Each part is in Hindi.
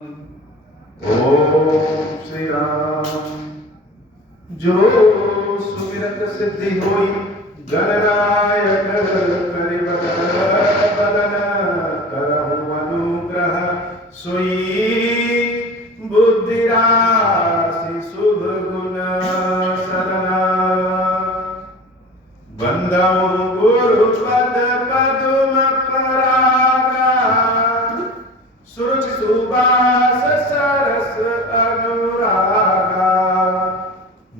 ओम श्री राम। जो सुमिरत सिद्धि होई गणनायक करिबन बदन करहु अनुग्रह सोई बुद्धि राशि शुभ गुण सरना बंदऊ गुरु पद पदुम परागा सुरुचि सुबास सरस अनुरागा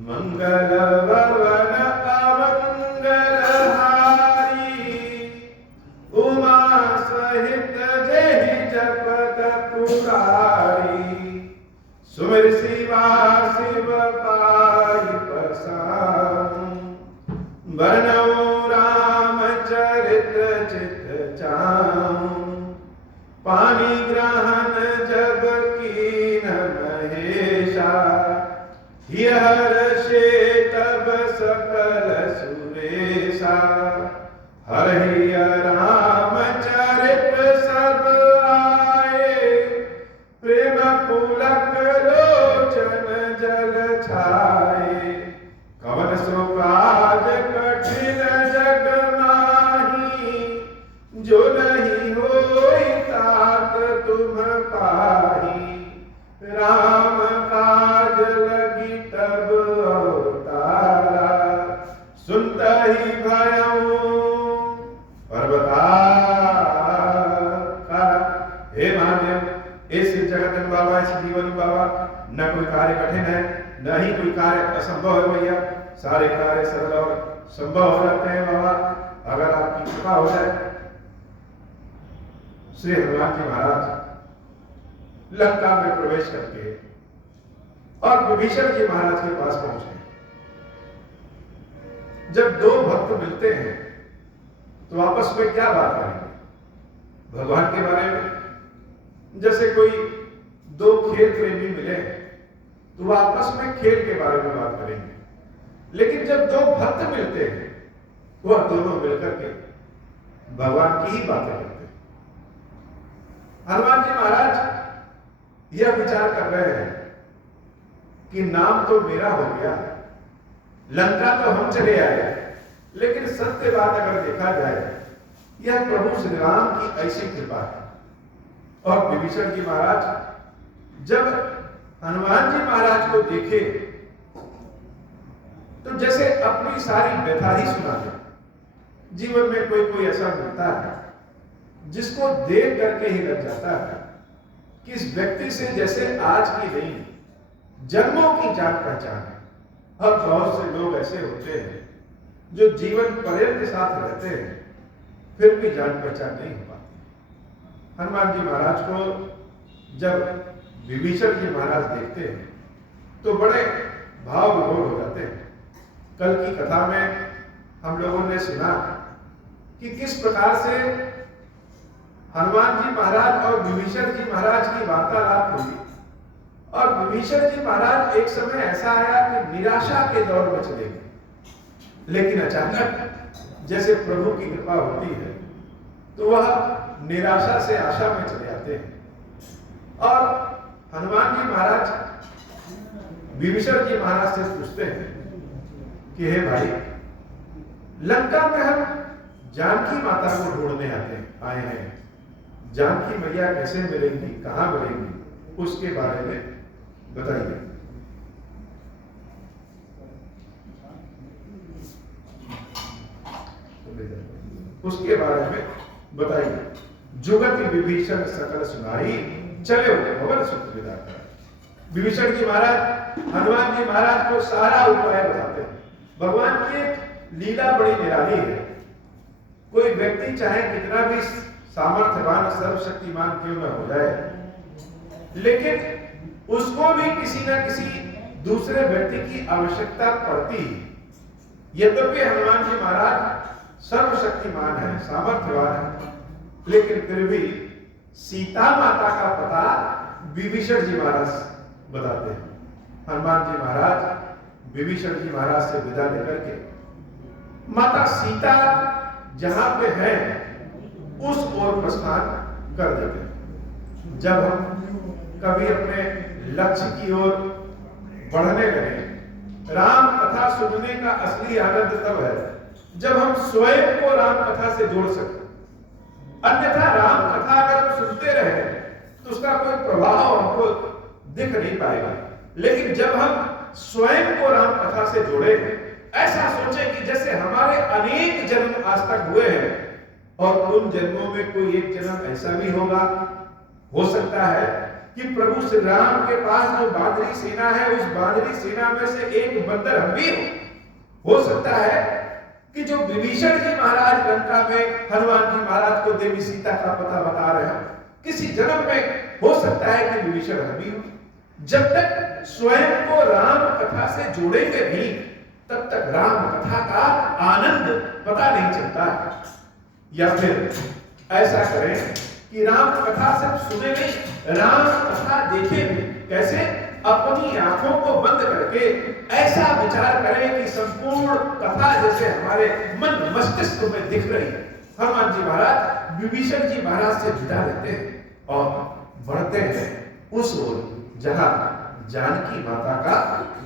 मंगल भवन अमंगल हारी उमा सहित जहि जपत पुकारी सुमिर शिवा शिव पाई पसाऊं बरनऊ रामचरित चित चाऊं पानी ग्रहण जब कीन महेशा हर्षे तब सकल सुरेशा हरि रामचरित सब आए प्रेम पुलक लोचन जल छाए कवन सो काज कठिन जग माही जो नहीं होई तात तुम पाही राम काज लगी तब अवतारा सुनता ही भयऊ पर्वताकारा। हे महादेव, इस जगत बाबा, इस जीवन बाबा, न कोई कार्य कठिन है न ही कोई कार्य असंभव है भैया। सारे कार्य सरल और संभव हो जाते हैं बाबा, अगर आपकी कृपा हो जाए। श्री हनुमान जी महाराज लंका में प्रवेश करके और विभीषण जी महाराज के पास पहुंचे। जब दो भक्त मिलते हैं तो आपस में क्या बात करेंगे? भगवान के बारे में। जैसे कोई दो खेल प्रेमी मिले तो वो आपस में खेल के बारे में बात करेंगे, लेकिन जब दो भक्त मिलते हैं वह दोनों मिलकर के भगवान की ही बातें करते हैं। हनुमान जी महाराज यह विचार कर रहे हैं कि नाम तो मेरा हो गया, लंका तो हम चले आए, लेकिन सत्य बात अगर देखा जाए यह प्रभु श्री राम की ऐसी कृपा है। और विभीषण जी महाराज जब हनुमान जी महाराज को देखे तो जैसे अपनी सारी व्यथा ही सुना दे। जीवन में कोई कोई ऐसा मिलता है जिसको देख करके ही लग जाता है कि इस व्यक्ति से जैसे आज की नहीं जन्मों की जान पहचान है। और बहुत से लोग ऐसे होते हैं जो जीवन पर्यंत साथ रहते हैं फिर भी जान पहचान नहीं हो पाती। हनुमान जी महाराज को जब विभीषण जी महाराज देखते हैं तो बड़े भाव विभोर हो जाते हैं। कल की कथा में हम लोगों ने सुना कि किस प्रकार से हनुमान जी महाराज और विभीषण जी महाराज की वार्तालाप हुई। और विभीषण जी महाराज एक समय ऐसा आया कि निराशा के दौर में चले गए, लेकिन अचानक जैसे प्रभु की कृपा होती है तो वह निराशा से आशा में चले आते हैं। और हनुमान जी महाराज विभीषण जी महाराज से पूछते हैं कि हे भाई, लंका में हम जानकी माता को ढूंढने आए हैं, जानकी मैया कैसे मिलेंगी, कहां मिलेंगी, उसके बारे में बताइए। उसके बारे में बताइए। जुगति विभीषण सकल सुनाई चले भवन सुख विदा कर। विभीषण जी महाराज हनुमान जी महाराज को सारा उपाय बताते हैं। भगवान की लीला बड़ी निराली है। कोई व्यक्ति चाहे कितना भी सामर्थ्यवान सर्वशक्तिमान क्यों न हो जाए, लेकिन उसको भी किसी न किसी दूसरे व्यक्ति की आवश्यकता पड़ती है। यद्यपि हनुमान जी महाराज सर्वशक्तिमान है, सामर्थ्यवान है, लेकिन फिर भी सीता माता का पता विभीषण जी महाराज बताते हैं। हनुमान जी महाराज विभीषण जी महाराज से विदा लेकर के माता सीता जहां पे है उस ओर प्रस्थान कर देते हैं। जब हम कभी अपने लक्ष्य की ओर बढ़ने लगे। राम कथा सुनने का असली आनंद तब है जब हम स्वयं को राम कथा से जोड़ सकें। अन्यथा राम कथा अगर हम सुनते रहे तो उसका कोई प्रभाव हमको दिख नहीं पाएगा। लेकिन जब हम स्वयं को राम कथा से जोड़े, ऐसा सोचें कि जैसे हमारे अनेक जन्म आज तक हुए हैं और उन जन्मों में कोई एक जन्म ऐसा भी होगा, हो सकता है कि प्रभु श्री राम के पास जो बांदरी सेना है, उस बांदरी सेना में से एक बंदर हम भी हो सकता है कि जो विभीषण जी महाराज लंका में हनुमान जी महाराज को देवी सीता का पता बता रहे हैं, किसी जन्म में हो सकता है कि विभीषण हम भी हो। जब तक स्वयं को राम कथा से जोड़ेंगे नहीं, तब तक राम कथा का आनंद पता नहीं चलता है। या फिर ऐसा करें कि राम कथा सिर्फ सुने नहीं, राम कथा देखे भी। कैसे? अपनी आंखों को बंद करके ऐसा विचार करें कि संपूर्ण कथा जैसे हमारे मन मस्तिष्क में दिख रही है। हनुमान जी महाराज विभीषण जी महाराज से विदा लेते हैं और बढ़ते हैं उस ओर जहां जानकी माता का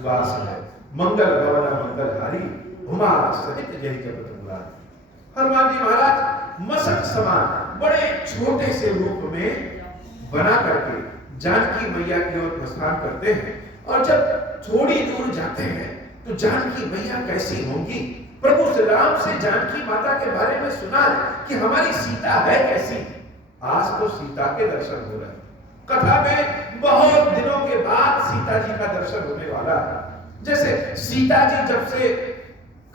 वास है। मंगल भवन मंगलहारी उमा सहित जय जगत गुलारी। हनुमान जी महाराज मसक समान बड़े छोटे से रूप में बना करके जानकी मैया की ओर प्रस्थान करते हैं। और जब थोड़ी दूर जाते हैं तो जानकी मैया कैसी होंगी? प्रभु श्री राम से जानकी माता के बारे में सुना कि हमारी सीता है कैसी। आज तो सीता के दर्शन हो रहे हैं। कथा में बहुत दिनों के बाद सीता जी का दर्शन होने वाला है। जैसे सीता जी जब से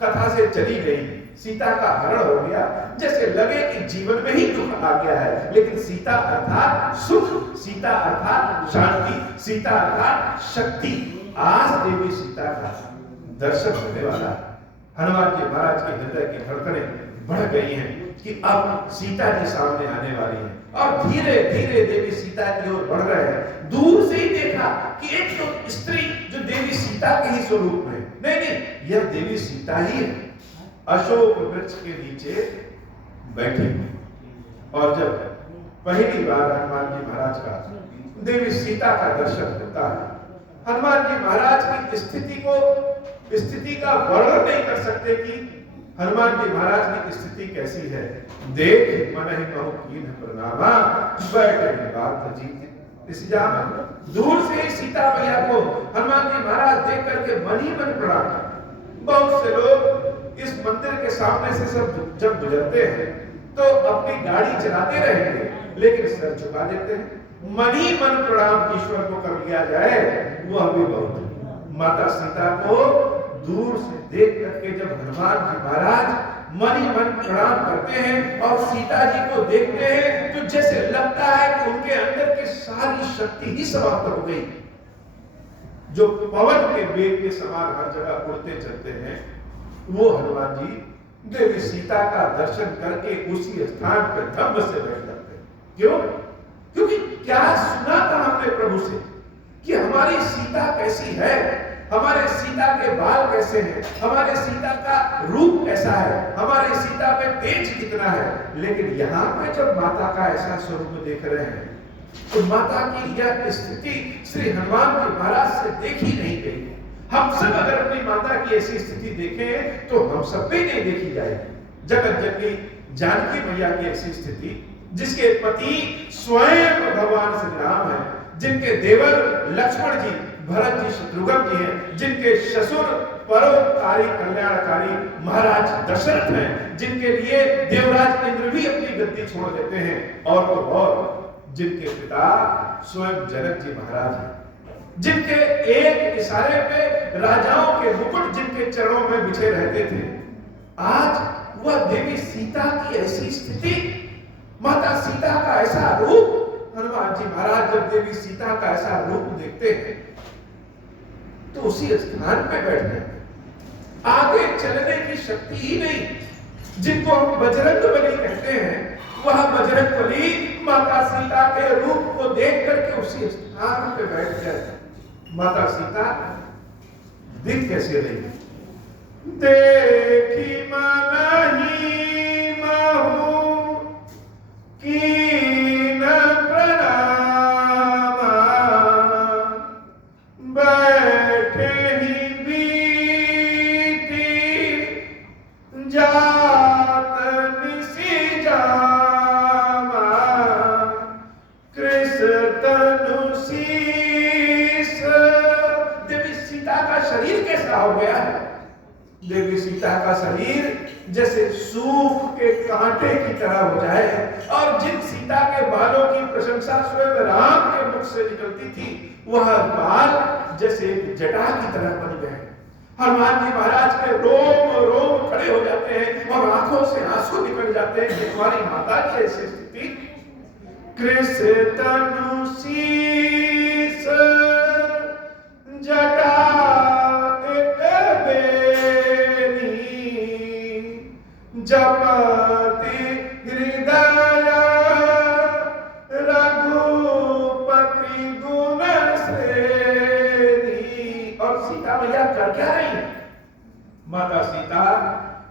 कथा से चली गई, सीता का हरण हो गया, जैसे लगे कि जीवन में ही दुख आ गया है। लेकिन सीता अर्थात सुख, सीता अर्थात शांति, सीता अर्थात शक्ति। आज देवी सीता का दर्शन होने वाला है। हनुमान जी महाराज के हृदय की धड़कनें बढ़ गई हैं कि अब सीता जी सामने आने वाली हैं। और धीरे धीरे देवी सीता की ओर बढ़ रहे हैं। दूर से ही देखा कि एक तो स्त्री जो देवी सीता के ही स्वरूप में, नहीं, यह देवी सीता ही है, अशोक वृक्ष के नीचे बैठी। और जब पहली बार हनुमान जी महाराज का देवी सीता का दर्शन होता है, हनुमान जी महाराज की स्थिति का वर्णन नहीं कर सकते कि हनुमान जी महाराज की स्थिति कैसी है। देख मन ही बहु कीन प्रणामा बैठे बात जीते। दूर से ही सीता मैया को हनुमान जी महाराज देख करके मन ही मन प्रणाम करते। बहुत से लोग इस मंदिर के सामने से सब जब गुजरते हैं तो अपनी गाड़ी चलाते रहेंगे, लेकिन सर झुका देते हैं। मन ही मन प्रणाम ईश्वर को कर लिया जाए, वह भी बहुत। माता सीता को दूर से देख करके जब हनुमान जी महाराज मन ही मन प्रणाम करते हैं और सीता जी को देखते हैं तो जैसे लगता है कि उनके अंदर की सारी शक्ति ही समाप्त हो गई। जो पवन के वेग के समान हर जगह उड़ते चलते हैं, वो हनुमान जी देवी सीता का दर्शन करके उसी स्थान पर धम्म से बैठ जाते हैं। क्यों? क्योंकि क्या सुना था हमने प्रभु से कि हमारी सीता कैसी है, हमारे सीता के बाल कैसे हैं, हमारे सीता का रूप कैसा है, हमारे सीता पे तेज कितना है। लेकिन यहाँ पे जब माता का ऐसा स्वरूप देख रहे हैं तो माता की यह स्थिति श्री हनुमान जी महाराज से देखी नहीं गई। हम सब अगर अपनी माता की ऐसी स्थिति देखें तो हम सब भी नहीं देखी जाएगी। जगत जननी जानकी मैया की ऐसी स्थिति, जिसके पति स्वयं भगवान श्री राम है, जिनके देवर लक्ष्मण जी, भरत जी, शत्रुघ्न जी हैं, जिनके ससुर परोपकारी कल्याणकारी महाराज दशरथ हैं, जिनके लिए देवराज इंद्र भी अपनी गद्दी छोड़ देते हैं, और तो और जिनके पिता स्वयं जनक जी महाराज हैं, जिनके एक इशारे पे राजाओं के मुकुट जिनके चरणों में बिछे रहते थे। आज वह देवी सीता की ऐसी स्थिति, माता सीता का ऐसा रूप, हनुमान जी महाराज जब देवी सीता का ऐसा रूप देखते हैं तो उसी स्थान पे बैठ जाते। आगे चलने की शक्ति ही नहीं। जिनको हम बजरंग बली कहते हैं, वह बजरंग बली माता सीता के रूप को देख करके उसी स्थान पे बैठ गए। माता सीता दिख कैसे रही? देखी मनहि महु कीन प्रणामा शरीर कैसा हो गया है? देवी सीता का शरीर जैसे सूख के कांटे की तरह हो जाए। और जिन सीता के बालों की प्रशंसा स्वयं राम के मुख से निकलती थी, वह बाल जैसे जटा की तरह बन गए। हनुमान जी महाराज के रोम रोम खड़े हो जाते हैं और आंखों से आंसू निकल जाते हैं कि हमारी माता की ऐसी स्थिति। कृष्ण तनु शीस जटा एक बेनी, जपति हृदय रघुपति गुण श्रेणी। और सीता मैया कर क्या रही है? माता सीता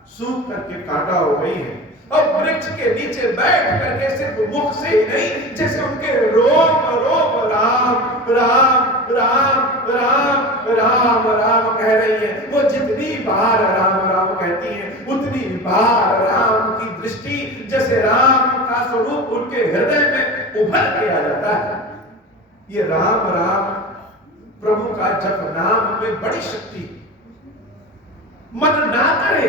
सूख करके कांटा हो गई है और वृक्ष के नीचे बैठ करके सिर्फ मुख से ही नहीं, जैसे उनके रोम रोम राम राम राम राम राम राम कह रही है। वो जितनी बार राम राम कहती है, उतनी बार राम की दृष्टि, जैसे राम का स्वरूप उनके हृदय में उभर के आ जाता है। ये राम राम प्रभु का जप नाम में बड़ी शक्ति। मन ना करे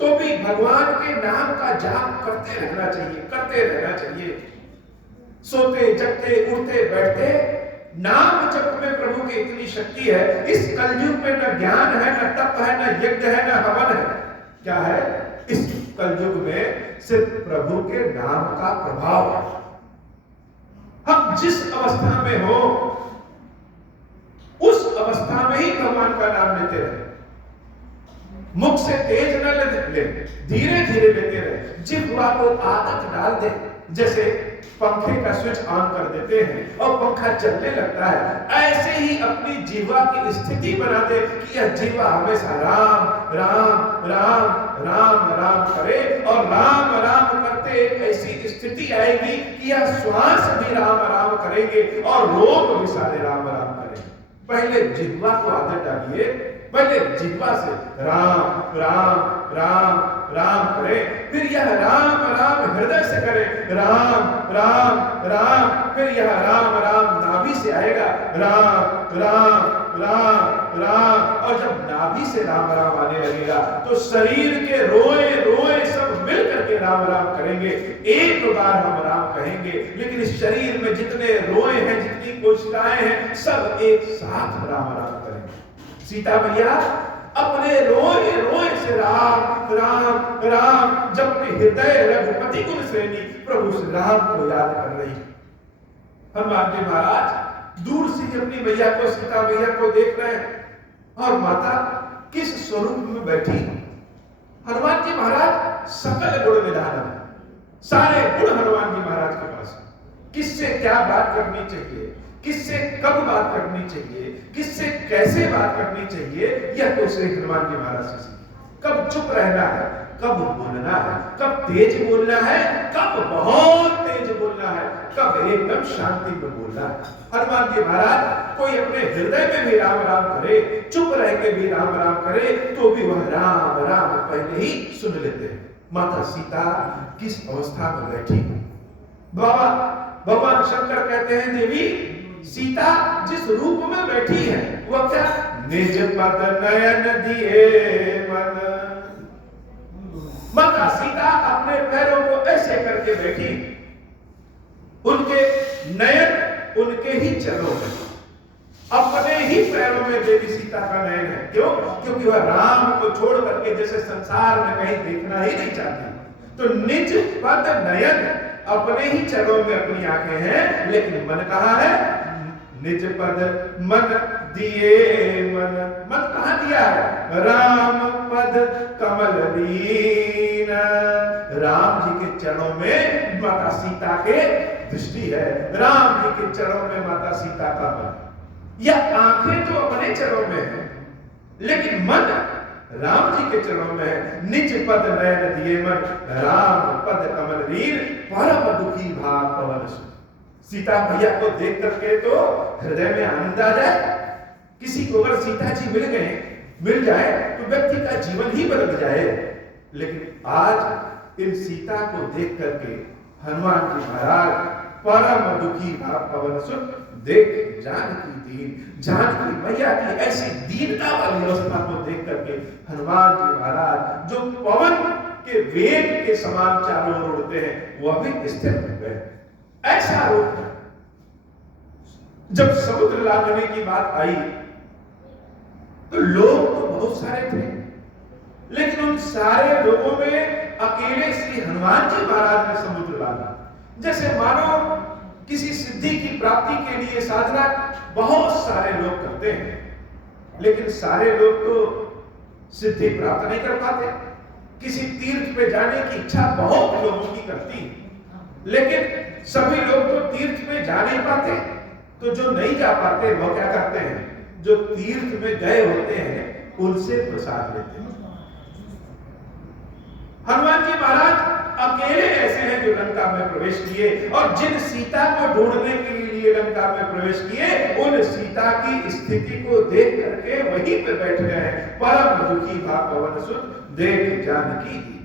तो भी भगवान के नाम का जाप करते रहना चाहिए, करते रहना चाहिए। सोते जगते उठते बैठते नाम जप में प्रभु की इतनी शक्ति है। इस कलयुग में न ज्ञान है, न तप है, न यज्ञ है, न हवन है। क्या है? इस कलयुग में सिर्फ प्रभु के नाम का प्रभाव है। हम जिस अवस्था में हो, उस अवस्था में ही भगवान का नाम लेते रहे। मुख से तेज न ले, धीरे धीरे लेते रहे। जिह्वा को आदत डाल दे, जैसे पंखे का स्विच ऑन कर देते हैं और पंखा चलने लगता है, ऐसे ही अपनी जिह्वा की स्थिति बना दे कि यह जिह्वा हमेशा राम राम राम राम राम करे। और राम राम करते एक ऐसी स्थिति आएगी कि यह श्वास भी राम राम करेंगे और रोग भी सारे राम राम करेंगे। पहले जिह्वा को आदत डालिए, पहले जिह्वा से राम राम राम राम करें, फिर यह राम राम हृदय से करें, राम राम राम, फिर यह राम राम नाभि से आएगा, राम राम राम राम। और जब नाभि से राम राम आने लगेगा तो शरीर के रोए रोए सब मिल करके राम राम करेंगे। एक बार हम राम कहेंगे, लेकिन इस शरीर में जितने रोए हैं, जितनी कोशिकाएं हैं, सब एक साथ राम राम करेंगे। सीता मैया अपने रोए रोए से राम राम राम जब हृदय रघुपति गुण श्रेणी प्रभु श्री राम को याद कर रही। हनुमान जी महाराज दूर से अपनी मैया को, सीता मैया को देख रहे हैं और माता किस स्वरूप में बैठी। हनुमान जी महाराज सकल गुण निधान है, सारे गुण हनुमान जी महाराज के पास। किससे क्या बात करनी चाहिए, किससे कब बात करनी चाहिए, किससे कैसे बात करनी चाहिए, यह तो श्री हनुमान जी महाराज से सीखिए। कब चुप रहना है, कब बोलना है, कब तेज बोलना है, कब बहुत तेज बोलना है, कब एकदम शांति में बोलना है। हनुमान जी महाराज कोई अपने हृदय में भी राम राम करे, चुप रह के भी राम राम करे, तो भी वह राम राम पहले ही सुन लेते हैं। माता सीता किस अवस्था में बैठी। बाबा भगवान शंकर कहते हैं, देवी सीता जिस रूप में बैठी है वह क्या? निज पद नयन दिए मन। माता सीता अपने पैरों को ऐसे करके बैठी, उनके नयन उनके ही चरणों में, अपने ही पैरों में देवी सीता का नयन है। क्यों? क्योंकि वह राम को छोड़ करके जैसे संसार में कहीं देखना ही नहीं चाहती। तो निज पद नयन, अपने ही चरणों में अपनी आंखें हैं, लेकिन मन कहाँ है? निज पद मन दिए मन। मन कहाँ दिया है? राम पद कमल लीन। राम जी के चरणों में माता सीता के दृष्टि है, राम जी के चरणों में माता सीता का मन। यह आंखें तो अपने चरणों में है, लेकिन मन राम जी के चरणों में है। निज पद नयन दिए मन, राम पद कमल लीन, परम दुखी भाग पवन सुत। सीता मैया को देख करके तो हृदय में आनंद आ जाए। किसी को अगर सीता जी मिल जाए तो व्यक्ति का जीवन ही बदल जाए। लेकिन आज इन सीता को देख करके हनुमान जी महाराज परम दुखी भाव पवन सुत देख जानकी दीन। जानकी मैया की ऐसी दीनता वाली अवस्था को देख करके हनुमान जी महाराज जो पवन के वेग के समान चारों ओर उड़ते हैं वह भी स्थिर हो गए। ऐसा रूप है। जब समुद्र लांघने की बात आई तो लोग तो बहुत सारे थे, लेकिन उन सारे लोगों में अकेले श्री हनुमान जी महाराज ने समुद्र लांघा। जैसे मानो किसी सिद्धि की प्राप्ति के लिए साधना बहुत सारे लोग करते हैं, लेकिन सारे लोग तो सिद्धि प्राप्त नहीं कर पाते। किसी तीर्थ पे जाने की इच्छा बहुत लोगों की करती है, लेकिन सभी लोग तो तीर्थ पे जा नहीं पाते। तो जो नहीं जा पाते वो क्या करते हैं, जो तीर्थ में गए होते हैं उनसे प्रसाद लेते हैं। हनुमान जी महाराज अकेले ऐसे हैं जो लंका में प्रवेश किए, और जिन सीता को ढूंढने के लिए लंका में प्रवेश किए उन सीता की स्थिति को देख करके वहीं पे बैठ गए। परम दुखी भा पवन सुत देख जानकी दी।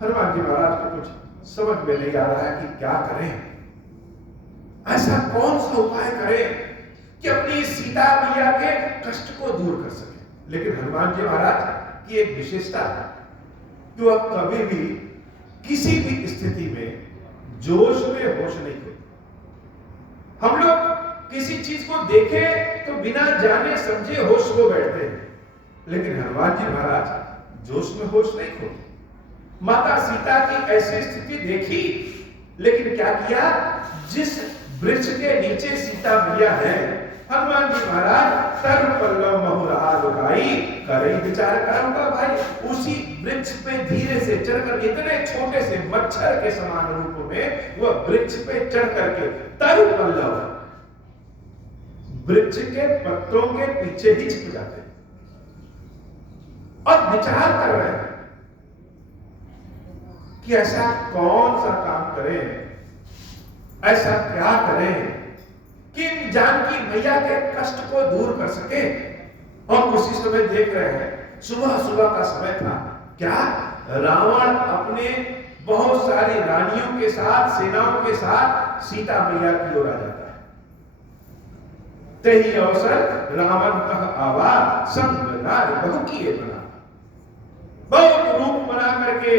हनुमान जी महाराज को कुछ समझ में नहीं आ रहा है कि क्या करें। ऐसा कौन सा उपाय करें कि अपनी सीता मैया के कष्ट को दूर कर सके। लेकिन हनुमान जी महाराज की एक विशेषता है कि वह कभी भी किसी भी स्थिति में जोश में होश नहीं खोते। हम लोग किसी चीज को देखें तो बिना जाने समझे होश खो बैठते हैं, लेकिन हनुमान जी महाराज जोश में होश नहीं खोते। माता सीता की ऐसी स्थिति देखी, लेकिन क्या किया, जिस वृक्ष के नीचे सीता मैया है हनुमान जी महाराज तर पल्लव महुरहा लुकाई करे विचार करम का भाई, उसी वृक्ष पे धीरे से चढ़कर, इतने छोटे से मच्छर के समान रूप में वह वृक्ष पे चढ़ करके तर पल्लव वृक्ष के पत्तों के पीछे ही छिप जाते और विचार कर रहे हैं कि ऐसा कौन सा काम करें, ऐसा क्या करें कि जानकी मैया के कष्ट को दूर कर सके। और उसी समय देख रहे हैं सुबह सुबह का समय था। क्या रावण अपने बहुत सारी रानियों के साथ, सेनाओं के साथ सीता मैया की ओर आ जाता है। तही अवसर रावण कह आवा संग नार बहु किए बना। बहुत रूप बना करके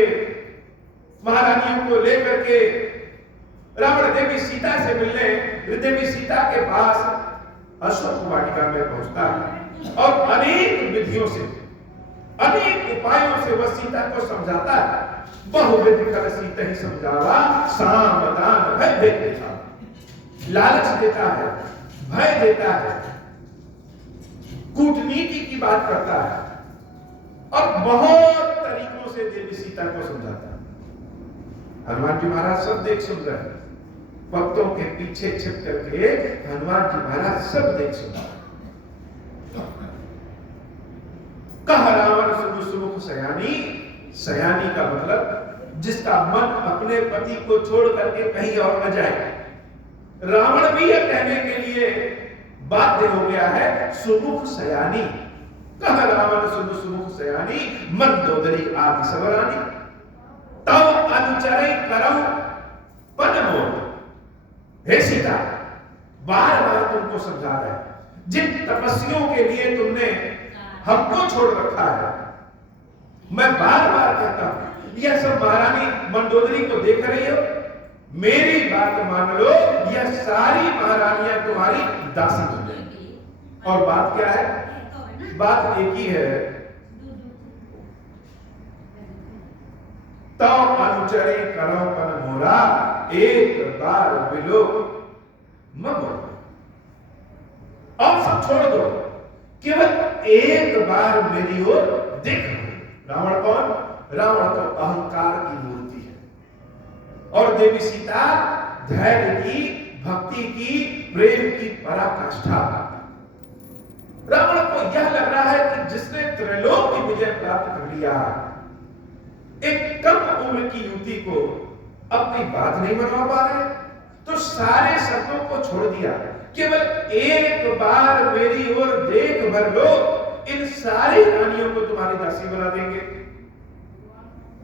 महारानियों को लेकर के रावण देवी सीता से मिलने देवी सीता के पास अशोक वाटिका में पहुंचता है और अनेक विधियों से, अनेक उपायों से वह सीता को समझाता है। बहुविध कर सीता ही समझावा, साम दान भय देता, लालच देता है, भय देता है, कूटनीति की बात करता है और बहुत तरीकों से देवी सीता को समझाता है। हनुमान जी महाराज सब देख सुन रहे हैं, भक्तों के पीछे छिप करके हनुमान जी महाराज सब देख सुन रहे हैं। कह रावण सुनु सुमुख सयानी, सयानी का मतलब जिसका मन अपने पति को छोड़ करके कहीं और न जाए। रावण भी यह कहने के लिए बाध्य हो गया है सुमुख सयानी। कह रावण सुनु सुमुख सयानी, मंदोदरी आदि सबरानी, तब अनुचरे करऊ पन मोह। हे सीता, बार बार तुमको समझा रहे हैं, जिन तपस्वियों के लिए तुमने हमको छोड़ रखा है, मैं बार बार कहता हूं, यह सब महारानी मंदोदरी को देख रही हो, मेरी बात मान लो, यह सारी महारानियां तुम्हारी दासी बन जाएंगी। और बात क्या है? बात एक ही है, तो अनुचरे करो पन मोरा, एक बार बिलो ममो। अब सब छोड़ दो, केवल एक बार मेरी ओर देखो। रावण कौन? रावण तो अहंकार की मूर्ति है और देवी सीता धैर्य की, भक्ति की, प्रेम की पराकाष्ठा। रावण को यह लग रहा है कि जिसने त्रैलोक की विजय प्राप्त कर लिया, एक कम उम्र की युवती को अपनी बात नहीं मनवा पा रहे, तो सारे शर्तों को छोड़ दिया, केवल एक बार मेरी ओर देख भर लो, इन सारी रानियों को तुम्हारी दासी बना देंगे।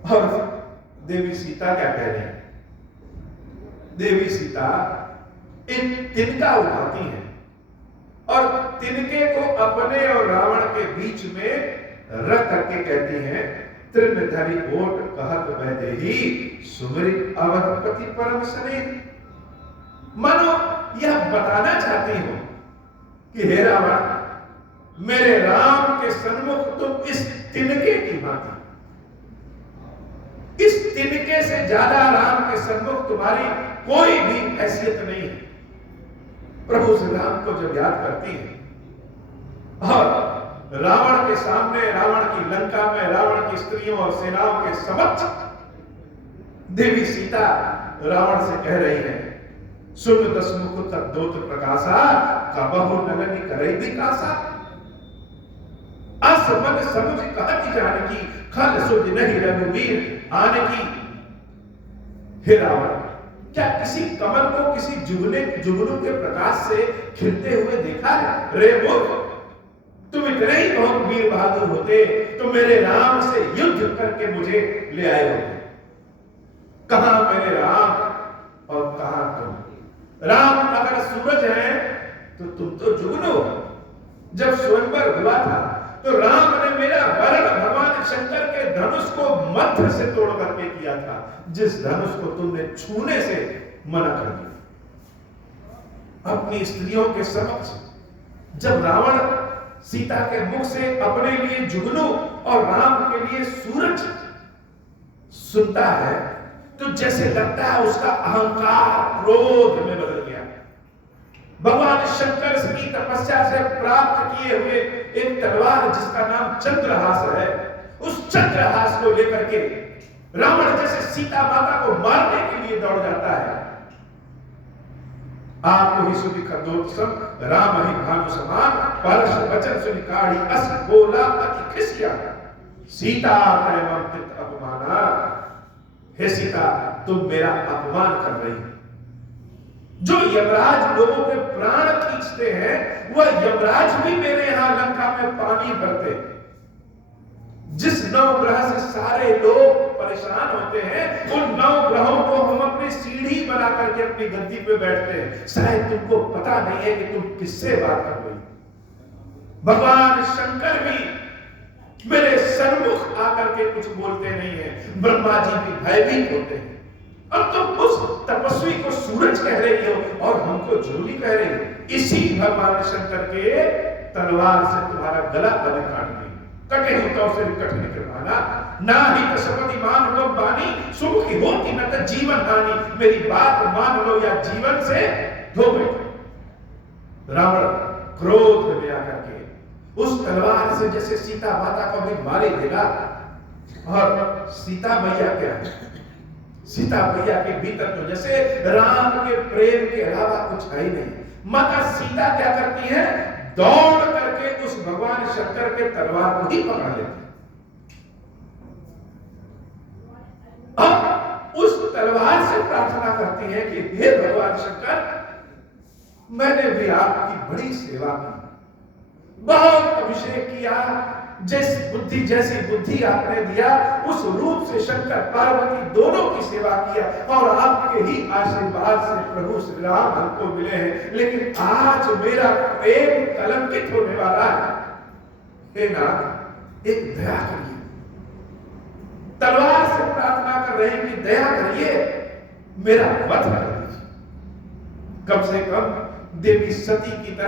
और देवी सीता क्या कह रही है? देवी सीता एक तिनका उठाती है और तिनके को अपने और रावण के बीच में रख करके कहती हैं, त्रिनधरी ओट कहत वैदेही सुमरि अवधपति परम स्नेह। मानो यह बताना चाहती हूं कि हे रावण, मेरे राम के सन्मुख तुम इस तिनके की भांति, इस तिनके से ज्यादा राम के सन्मुख तुम्हारी कोई भी हैसियत नहीं है। प्रभु श्री राम को जब याद करती है और रावण के सामने, रावण की लंका में, रावण की स्त्रियों और सेनाओं के समक्ष देवी सीता रावण से कह रही है, सुन दसमुख तद्दोत प्रकाशा कबहु नगनि करे विकासा। अस मन समुझ कहत जानकी खल सुध नहीं रघुवीर आनकी। हे रावण, क्या किसी कमल को किसी जुगनू के प्रकाश से खिलते हुए देखा है? रे मूर्ख, तुम इतने ही बहुत वीर बहादुर होते तो मेरे राम से युद्ध करके मुझे ले आए होते। कहां मेरे राम और कहां तुम? राम अगर सूरज है तो तुम तो जुगनू हो। जब स्वयंवर हुआ था तो राम ने मेरा वरण भगवान शंकर के धनुष को मध्य से तोड़ करके किया था, जिस धनुष को तुमने छूने से मना कर दिया। अपनी स्त्रियों के समक्ष जब रावण सीता के मुख से अपने लिए जुगनू और राम के लिए सूरज सुनता है तो जैसे लगता है उसका अहंकार क्रोध में बदल गया। भगवान शंकर की तपस्या से प्राप्त किए हुए एक तलवार जिसका नाम चंद्रहास है, उस चंद्रहास को लेकर के रावण जैसे सीता माता को मारने के लिए दौड़ जाता है। आपको ही सुनि खदोत्सम राम ही भानु समान, परश वचन सुनि काढ़ी अस बोला अति खिसिया, सीता प्रेमम तित अपमाना। हे सीता, तुम मेरा अपमान कर रही हो। जो यमराज लोगों के प्राण खींचते हैं वह यमराज भी मेरे यहां लंका में पानी भरते हैं। जिस नवग्रह से सारे लोग परेशान होते हैं उन नवग्रहों को हम अपनी सीढ़ी बना करके अपनी गद्दी पे बैठते हैं। शायद तुमको पता नहीं है कि तुम किससे बात कर रही हो। भगवान शंकर भी मेरे सन्मुख आकर के कुछ बोलते नहीं है, ब्रह्मा जी भी भयभीत होते हैं। अब तुम उस तपस्वी को सूरज कह रही हो और हमको जुगनी कह रही हो। इसी भगवान शंकर के तलवार से तुम्हारा गला अभी काट देंगे। कटे होता उसे निकट निकलवाना, ना ही कसपति मान लो बानी, सुख की होती न तो जीवन हानि। मेरी बात मान लो या जीवन से धो बैठो। रावण क्रोध में आकर के उस तलवार से जैसे सीता माता को भी मारे देगा। और सीता मैया क्या है? सीता मैया के भीतर तो जैसे राम के प्रेम के अलावा कुछ है ही नहीं। माता सीता क्या करती है? दौड़ करके उस भगवान शंकर के तलवार को ही पकड़ लेती है। अब उस तलवार से प्रार्थना करती है कि हे भगवान शंकर, मैंने भी आपकी बड़ी सेवा की, बहुत अभिषेक किया, जैसी बुद्धि आपने दिया उस रूप से शंकर पार्वती दोनों की सेवा किया और आपके ही आशीर्वाद से प्रभु श्री राम हमको मिले हैं। लेकिन आज मेरा प्रेम कलंकित होने वाला है। हे नाथ, एक दया करिए। तलवार से प्रार्थना कर रहे हैं कि दया करिए, मेरा वध कर दीजिए। कम से कम देवी सती की तरह